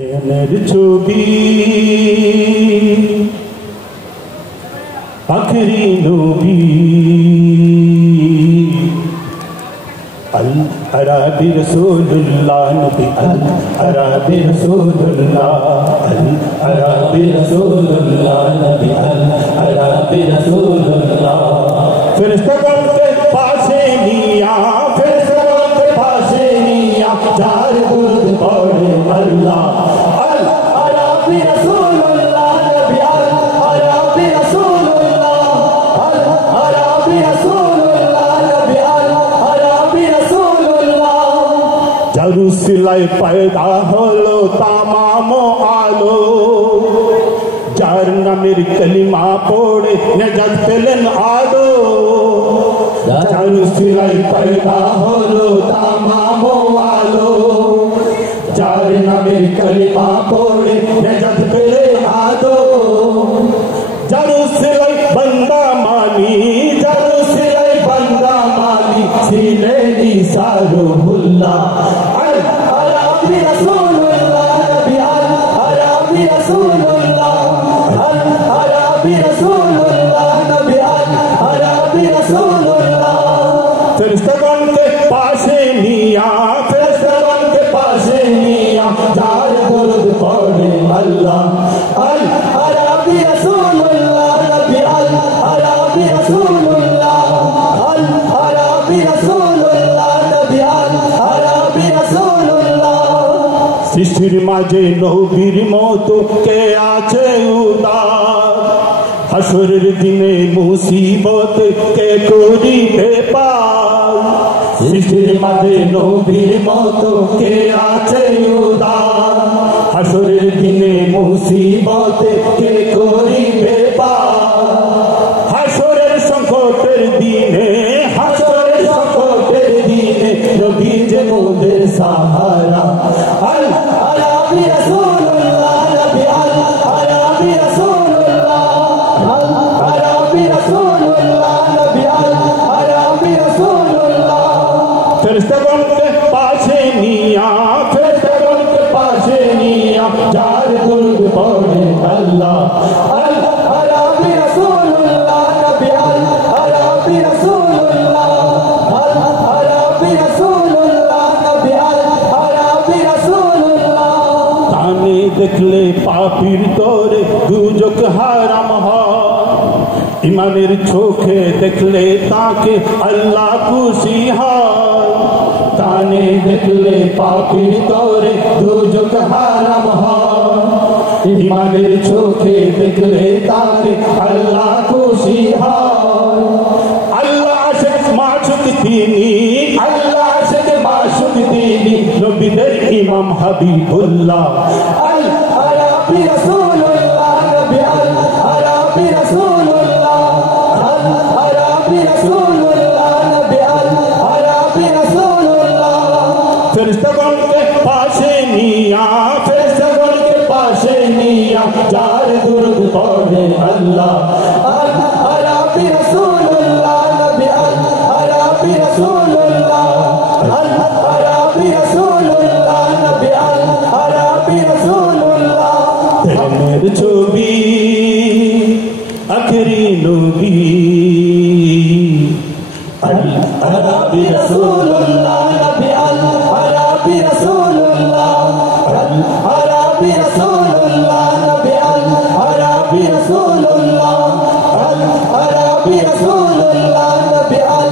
প্রেমের ছবি আখরি নবী আল আরাবি রাসূলুল্লাহ নবী আল আরাবি রাসূলুল্লাহ আল আরাবি রাসূলুল্লাহ নবী আল আরাবি রাসূলুল্লাহ ফেরেশতাগণ কে পাশে নিয়া ফেরেশতাগণ কে পাশে নিয়া যার দুরূদ পড়ে আল্লাহ আল আরাবি রাসূলুল্লাহ নবী আল আরাবি রাসূলুল্লাহ আল আরাবি রাসূলুল্লাহ নবী আল আরাবি রাসূলুল্লাহ জেরুসালেমে পয়দা হলো তামাম আলো যার নামের কলিমা পড়ে নাজাত পেলেন আলো জেরুসালেমে পয়দা হলো তামাম আলো যার নামের কলিমা পড়ে নাজাত পেলে আলো জেরুসালেম বান্দা মানি জেরুসালেম বান্দা মানি ছিলেন ইসারুল্লাহ আল আরাবি রাসূলুল্লাহ নবী আল আরাবি রাসূলুল্লাহ আল আরাবি রাসূলুল্লাহ নবী আল আরাবি রাসূলুল্লাহ ফেরেশতাগণ কে পাশে নিয়া ফেরেশতাগণ কে পাশে নিয়া যার দুরূদ পড়ে আল্লাহ আল আরাবি রাসূলুল্লাহ নবী আল আরাবি রাসূলুল্লাহ আল আরাবি রাসূলুল্লাহ নবী আল আরাবি রাসূলুল্লাহ সৃষ্টির মাঝে নবীর মতো কে আছে উদার হাসরের দিনে মুসিবত কে করিবে পার সৃষ্টির মাঝে নবীর মতো কে আছে উদার হাসরের দিনে মুসিবত কে করিবে পার হাসরের সংকটের দিনে নবী যে মোদের সাহারা আল আরাবি রাসূলুল্লাহ নবী আল আরাবি রাসূলুল্লাহ আল আরাবি রাসূলুল্লাহ নবী আল আরাবি রাসূলুল্লাহ ফেরেশতাগণ কে পাশে নিয়া ফেরেশতাগণ কে পাশে নিয়া যার দুরূদ পড়ে আল্লাহ আল আরাবি রাসূলুল্লাহ নবী আল আরাবি রাসূলুল্লাহ আল আরাবি রাসূলুল্লাহ নবী আল আরাবি রাসূলুল্লাহ তানে দেখলে পাপীর তোরে দুজক হারাম হয় ইমানের চোখে দেখলে তাকে আল্লাহ খুশি হয় তানে দেখলে পাপীর তোরে দুজক হারাম হয় ইমানের চোখে দেখলে তাকে আল্লাহ খুশি হয় আল্লাহ আশিক মাশুক তিনি আল্লাহ আশিক মাশুক তিনি নবীদের ইমাম হাবিবুল্লাহ আল আরাবি রাসূলুল্লাহ নবী আল আরাবি রাসূলুল্লাহ আল আরাবি রাসূলুল্লাহ নবী আল আরাবি রাসূলুল্লাহ ফেরেশতাগণ কে পাশে নিয়া ফেরেশতাগণ কে পাশে নিয়া যার দুরূদ পড়ে আল্লাহ আল আরাবি রাসূলুল্লাহ নবী আল আরাবি রাসূলুল্লাহ আল আরাবি রাসূলুল্লাহ নবী আল আরাবি রাসূলুল্লাহ প্রেমের ছবি আখরি নবী আল আরাবি রাসূলুল্লাহ নবী আল আরাবি রাসূলুল্লাহ আল আরাবি রাসূলুল্লাহ নবী আল আরাবি রাসূলুল্লাহ আল আরাবি রাসূলুল্লাহ নবী আল